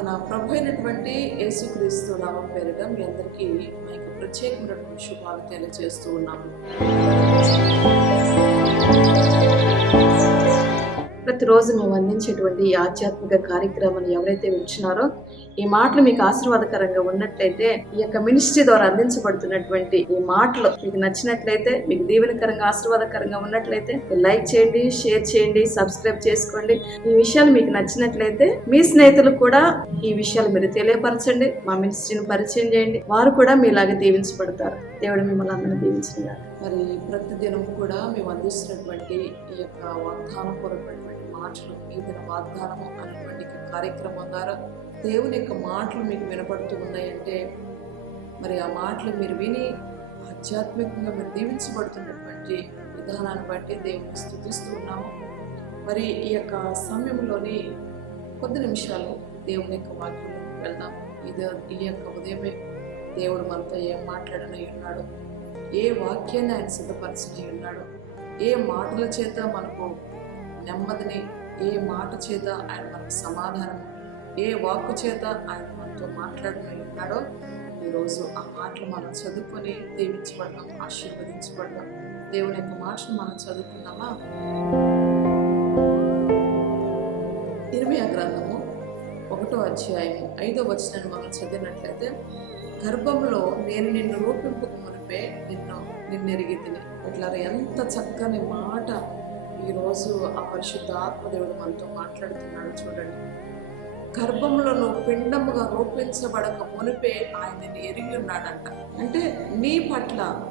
మన ప్రభు అయినటువంటి యేసుక్రీస్తు నామం పేరుగా మీ అందరికీ మీకు ప్రత్యేకమైనటువంటి శుభాలు తెలియజేస్తూ ఉన్నాము. ప్రతిరోజు మేము అందించేటువంటి ఆధ్యాత్మిక కార్యక్రమాన్ని ఎవరైతే వచ్చినారో ఈ మాటలు మీకు ఆశీర్వాదకరంగా ఉన్నట్లయితే ఈ యొక్క మినిస్ట్రీ ద్వారా అందించబడుతున్నటువంటి ఈ మాటలు మీకు నచ్చినట్లయితే మీకు దీవెనకరంగా ఆశీర్వాదకరంగా ఉన్నట్లయితే లైక్ చేయండి షేర్ చేయండి సబ్స్క్రైబ్ చేసుకోండి. ఈ విషయాలు మీకు నచ్చినట్లయితే మీ స్నేహితులు కూడా ఈ విషయాలు మీరు తెలియపరచండి మా మినిస్ట్రీని పరిచయం చేయండి. వారు కూడా మీలాగా దీవించబడతారు. దేవుడు మిమ్మల్ని అందరినీ దీవించిన మరి ప్రతి దినం కూడా మేము అందిస్తున్నటువంటి ఈ యొక్క వాగ్దానం పూర్వకమైనటువంటి మాటలు ఈ దిన వాగ్దానము అనేటువంటి కార్యక్రమం ద్వారా దేవుని యొక్క మాటలు మీకు వినపడుతూ ఉన్నాయంటే మరి ఆ మాటలు మీరు విని ఆధ్యాత్మికంగా మీరు దీవించబడుతున్నటువంటి విధానాన్ని బట్టి దేవుని స్థుతిస్తూ ఉన్నాము. మరి ఈ యొక్క సమయంలోని కొద్ది నిమిషాలు దేవుని యొక్క వాక్యంలోకి వెళ్దాం. ఇది ఈ యొక్క ఉదయమే దేవుడు మనతో ఏం మాట్లాడనై ఉన్నాడు? ఏ వాక్యాన్ని ఆయన సిద్ధపరచనై ఉన్నాడు? ఏ మాటల చేత మనకు నెమ్మదిని ఏ మాట చేత ఆయన మనకు సమాధానం ఏ వాక్కు చేత ఆయన మనతో మాట్లాడనై ఉన్నాడో ఈరోజు ఆ మాటలు మనం చదువుకొని దీవించబడ్డాం ఆశీర్వదించబడ్డాం. దేవుని యొక్క మాటను మనం చదువుకుందామా? ఇరవై గ్రంథము ఒకటో అధ్యాయము ఐదో వచనాన్ని మనం చదివినట్లయితే గర్భంలో నేను నిన్ను రూపింపుకు మునిపే నిన్ను నిన్నెరిగి తిని ఇట్లా ఎంత చక్కని మాట ఈరోజు ఆ పరిశుద్ధ ఆత్మదేవుడు మనతో మాట్లాడుతున్నాడు చూడండి. గర్భములను పిండముగా రూపించబడక మునిపే ఆయనని ఎరిగి ఉన్నాడంట అంటే నీ పట్ల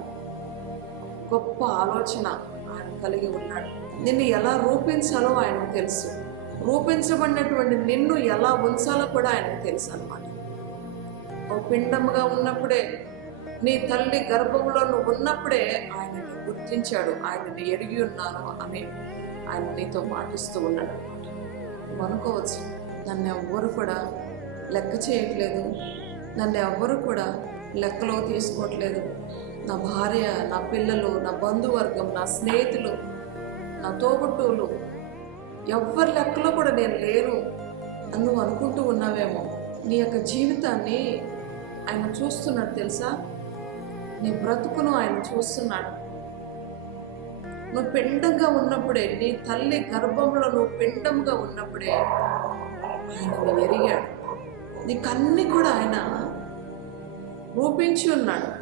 గొప్ప ఆలోచన ఆయన కలిగి ఉన్నాడు. నిన్ను ఎలా రూపించాలో ఆయనకు తెలుసు. రూపించబడినటువంటి నిన్ను ఎలా ఉంచాలో కూడా ఆయనకు తెలుసు అనమాట ఓ పిండముగా ఉన్నప్పుడే నీ తల్లి గర్భంలో ఉన్నప్పుడే ఆయనని గుర్తించాడు. ఆయనని ఎరిగి ఉన్నాను అని ఆయన నీతో మాటిస్తూ ఉన్నాడు అనమాట నువ్వు అనుకోవచ్చు. నన్ను ఎవ్వరు కూడా లెక్క చేయట్లేదు. నన్ను ఎవ్వరు కూడా లెక్కలో తీసుకోవట్లేదు. నా భార్య నా పిల్లలు నా బంధువర్గం నా స్నేహితులు నా తోబుట్టువులు ఎవ్వరి లెక్కలో కూడా నేను లేను అని నువ్వు అనుకుంటూ ఉన్నావేమో. నీ యొక్క జీవితాన్ని ఆయన చూస్తున్నాడు తెలుసా? నీ బ్రతుకును ఆయన చూస్తున్నాడు. నువ్వు పిండంగా ఉన్నప్పుడే నీ తల్లి గర్భంలో నువ్వు పిండంగా ఉన్నప్పుడే ఆయన నిన్ను ఎరిగాడు నీకన్నీ కూడా ఆయన రూపించి ఉన్నాడు.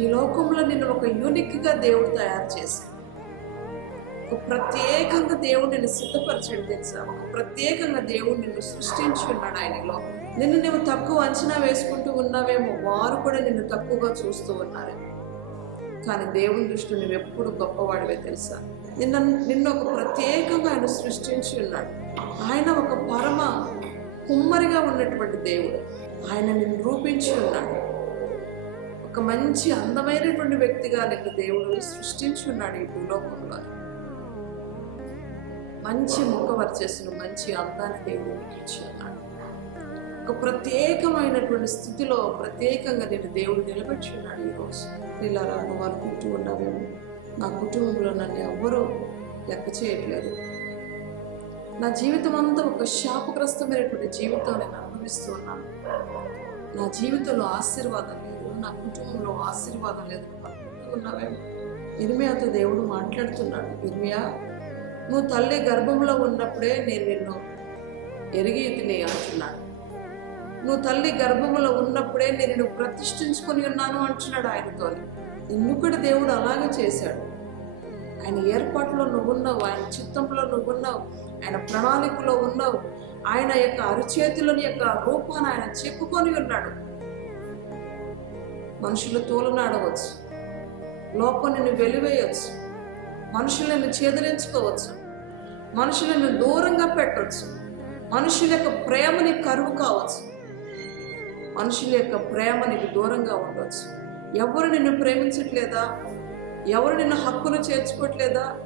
ఈ లోకంలో నిన్ను ఒక యూనిక్గా దేవుడు తయారు చేశాడు. ఒక ప్రత్యేకంగా దేవుడు నిన్ను సిద్ధపరచడు తెలుసా? ఒక ప్రత్యేకంగా దేవుడు నిన్ను సృష్టించి ఉన్నాడు ఆయనలో నిన్ను నువ్వు తక్కువ అంచనా వేసుకుంటూ ఉన్నావేమో వారు కూడా నిన్ను తక్కువగా చూస్తూ ఉన్నారు. కానీ దేవుని దృష్టి నువ్వు ఎప్పుడు గొప్పవాడివే తెలుసా? నిన్న నిన్ను ఒక ప్రత్యేకంగా ఆయన సృష్టించి ఉన్నాడు. ఆయన ఒక పరమ కుమ్మరిగా ఉన్నటువంటి దేవుడు. ఆయన నిన్ను రూపించి ఉన్నాడు. ఒక మంచి అందమైనటువంటి వ్యక్తిగా నిన్ను దేవుడు సృష్టించి ఉన్నాడు ఈ భూలోకంలో. మంచి ముఖ వర్చస్సును మంచి అందాన్ని దేవుడు ఇచ్చి ఉన్నాడు. ఒక ప్రత్యేకమైనటువంటి స్థితిలో ప్రత్యేకంగా నేను దేవుడు నిలబెట్టి ఉన్నాడు ఈరోజు నీలారా నువ్వు అనుకుంటూ ఉన్నావేమో. నా కుటుంబంలో నన్ను ఎవ్వరూ లెక్క చేయట్లేదు. నా జీవితం అంతా ఒక శాపగ్రస్తమైనటువంటి జీవితం నేను అనుభవిస్తూ ఉన్నాను. నా జీవితంలో ఆశీర్వాదం లేదు నా కుటుంబంలో ఆశీర్వాదం లేదు. ఉన్నావేమో ఇర్మియాతో దేవుడు మాట్లాడుతున్నాడు. ఇర్మియా నువ్వు తల్లి గర్భంలో ఉన్నప్పుడే నేను నిన్ను ఎరిగి తిని అంటున్నాడు నువ్వు తల్లి గర్భంలో ఉన్నప్పుడే నేను నిన్ను ప్రతిష్ఠించుకొని ఉన్నాను అంటున్నాడు ఆయనతో నిన్ను కూడా దేవుడు అలాగే చేశాడు. ఆయన ఏర్పాటులో నువ్వున్నావు ఆయన చిత్తంలో నువ్వున్నావు. ఆయన ప్రణాళికలో ఉన్నావు. ఆయన యొక్క అరుచేతులని యొక్క రూపాన్ని ఆయన చెప్పుకొని ఉన్నాడు మనుషులు తోలునాడవచ్చు. లోపం నిన్ను వెలివేయచ్చు. మనుషులను చేదరించుకోవచ్చు. మనుషులను దూరంగా పెట్టవచ్చు మనుషుల యొక్క ప్రేమని కరువు కావచ్చు. మనుషుల యొక్క ప్రేమ నీకు దూరంగా ఉండవచ్చు ఎవరు నిన్ను ప్రేమించట్లేదా? ఎవరు నిన్ను హక్కును చేర్చుకోవట్లేదా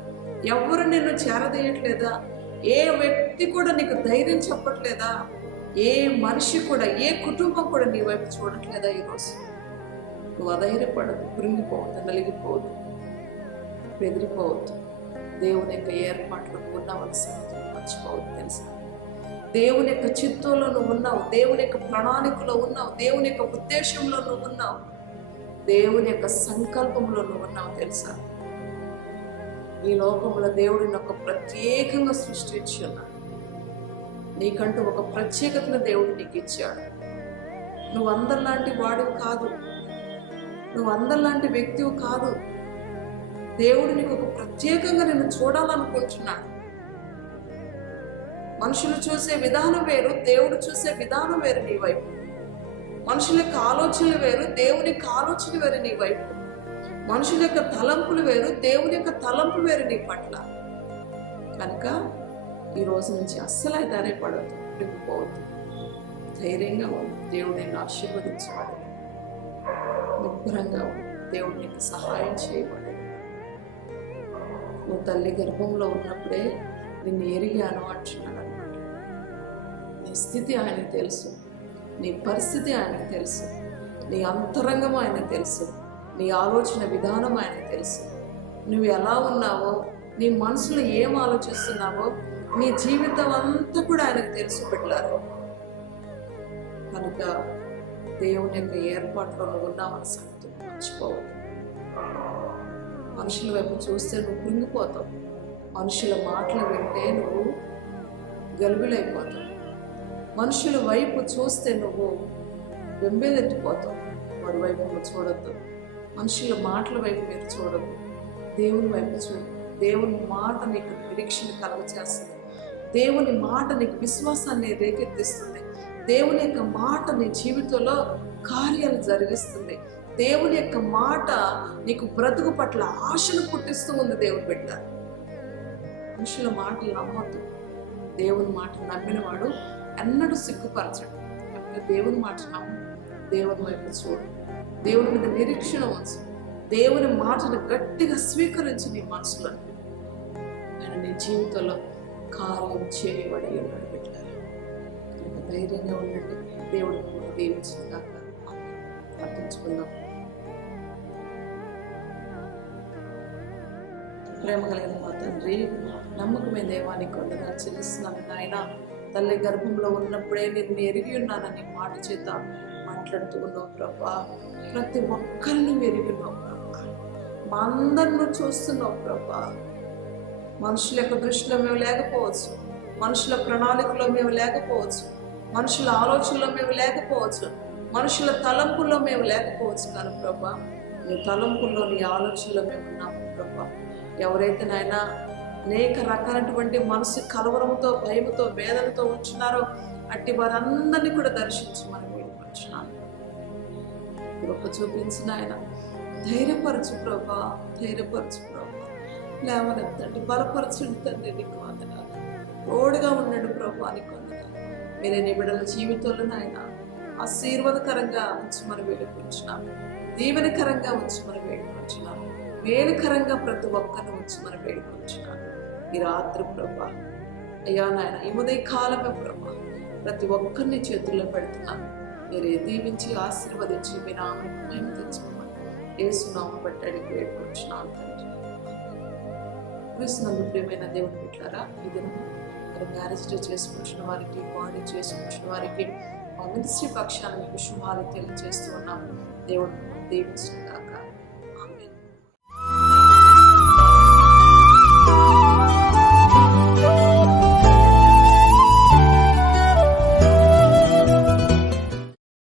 ఎవరు నిన్ను చేరదీయట్లేదా? ఏ వ్యక్తి కూడా నీకు ధైర్యం చెప్పట్లేదా? ఏ మనిషి కూడా ఏ కుటుంబం కూడా నీ వైపు చూడట్లేదా ఈరోజు? నువ్వు అధైర్యపడదు కృంగిపోవద్దు నలిగిపోవద్దు బెదిరిపోవద్దు. దేవుని యొక్క ఏర్పాట్లు ఉన్నావని సంగతి మర్చిపోవద్దు తెలుసా? దేవుని యొక్క చిత్తంలో నువ్వు ఉన్నావు దేవుని యొక్క ప్రణాళికలో ఉన్నావు దేవుని యొక్క ఉద్దేశంలో నువ్వు ఉన్నావు దేవుని యొక్క సంకల్పంలో నువ్వు ఉన్నావు తెలుసా? ఈ లోకంలో దేవుడిని ఒక ప్రత్యేకంగా సృష్టించి ఉన్నాడు నీకంటూ ఒక ప్రత్యేకతను దేవుడు నీకు ఇచ్చాడు. నువ్వు అందరిలాంటి వాడివి కాదు. నువ్వు అందరిలాంటి వ్యక్తివి కాదు. దేవుడు నీకు ఒక ప్రత్యేకంగా నేను చూడాలనుకుంటున్నాడు. మనుషులు చూసే విధానం వేరు దేవుడు చూసే విధానం వేరు నీ వైపు. మనుషుల యొక్క ఆలోచనలు వేరు దేవుని యొక్క ఆలోచన వేరు నీ వైపు. మనుషుల యొక్క తలంపులు వేరు దేవుని యొక్క తలంపు వేరు నీ పట్ల. కనుక ఈ రోజు నుంచి అస్సలు అయితే పడవద్దు ధైర్యంగా ఉంది దేవుడు నిన్ను ఆశీర్వదించబడి. నిబ్బరంగా ఉంది దేవుడు నీకు సహాయం చేయబడి. నువ్వు తల్లి గర్భంలో ఉన్నప్పుడే నిన్ను ఎరిగాను అంటున్నాడు అనమాట నీ స్థితి ఆయనకు తెలుసు నీ పరిస్థితి ఆయనకు తెలుసు నీ అంతరంగం ఆయనకు తెలుసు. నీ ఆలోచన విధానం ఆయనకు తెలుసు. నువ్వు ఎలా ఉన్నావో నీ మనసులో ఏం ఆలోచిస్తున్నావో నీ జీవితం అంతా కూడా ఆయనకు తెలుసు పెట్టారు కనుక దేవుని యొక్క ఏర్పాట్లో నువ్వు ఉన్నావన్న సంగతి మర్చిపోవద్దు మనుషుల వైపు చూస్తే నువ్వు కృంగిపోతావు. మనుషుల మాటలు వింటే నువ్వు గలుగులైపోతావు. మనుషుల వైపు చూస్తే నువ్వు వెంబేలెత్తిపోతావు. వారి వైపు నువ్వు చూడొద్దు. మనుషుల మాటల వైపు మీరు చూడదు దేవుని వైపు చూడు దేవుని మాట నీకు నిరీక్షణ కలుగచేస్తుంది. దేవుని మాట నీకు విశ్వాసాన్ని రేకెత్తిస్తుంది. దేవుని యొక్క మాట నీ జీవితంలో కార్యాలు జరిగిస్తుంది. దేవుని యొక్క మాట నీకు బ్రతుకు పట్ల ఆశను పుట్టిస్తూ ఉంది దేవుని బిడ్డ. మనుషుల మాటలు నమ్మద్దు. దేవుని మాట నమ్మినవాడు ఎన్నడూ సిగ్గుపరచడు. దేవుని మాట నమ్ము దేవుని వైపు చూడు. దేవుని మీద నిరీక్షణ ఉంచు. దేవుని మాటను గట్టిగా స్వీకరించి నీ మనసులో ఆయన నీ జీవితంలో కార్యం చేయబడి ఉన్నాడు పెట్టారు ధైర్యంగా ఉండండి. దేవుడు మిమ్మల్ని దీవించిన కాక ప్రేమ కలిగిన మా తండ్రి నమ్మకమైన దేవానికి కొందరు చెల్లిస్తున్నాను నాయన. తల్లి గర్భంలో ఉన్నప్పుడే నేను ఎరిగి ఉన్నానని మాట చేత మాట్లాడుతూ ఉన్నావు ప్రభా. ప్రతి ఒక్కరిని ఎరిగి ఉన్నావు ప్రభా. మా అందరిని చూస్తున్నావు ప్రభా. మనుషుల యొక్క దృష్టిలో మేము లేకపోవచ్చు. మనుషుల ప్రణాళికలో మేము లేకపోవచ్చు. మనుషుల ఆలోచనలో మేము లేకపోవచ్చు. మనుషుల తలంపుల్లో మేము లేకపోవచ్చు కానీ ప్రభా నీ తలంపుల్లో నీ ఆలోచనలో మేము ఉన్నాము ప్రభా. ఎవరైతే నాయన అనేక రకాలైనటువంటి మనసు కలవరంతో భయముతో వేదనతో ఉంచున్నారో అట్టి వారందరినీ కూడా దర్శించమని వేడుకొచ్చున్నాను కృప చూపించిన ఆయన. ధైర్యపరచు ప్రభా ధైర్యపరచు ప్రభా. లేవనెత్తండి బలపరచండి తండ్రి నీకు వందనాలు. తోడుగా ఉన్నాడు ప్రభా నీకు వందనాలు. మీరే నీ బిడ్డల జీవితంలో నాయన ఆశీర్వాదకరంగా ఉంచమని వేడుకుంటున్నాము దీవెనకరంగా ఉంచమని వేడుకుంటున్నాము మేలుకరంగా ప్రతి ఒక్కరిని ఉంచమని వేడుకుంటున్నాను ఈ రాత్రి ప్రభా అయ్యా నాయన ఈ ఉదయ కాలమే ప్రభా ప్రతి ఒక్కరిని చేతుల్లో పెడుతున్నాను మీరే దీవించి ఆశీర్వదించి మీ నామని మేము తెచ్చుకోమని ఏసునామం బట్టి అడిగి వేడుకొచ్చున్నాను తండ్రి. క్రీస్తునందు ప్రేమైన దేవుని పెట్టారా ఇది మరి మ్యారేజ్ డే చేసుకుంటున్న వారికి బాడీ చేసుకుంటున్న వారికి మా మినిస్ట్రీ పక్షాన్ని మీకు శుభాలు తెలియజేస్తూ ఉన్నాం. దేవుడు దీవించుగాక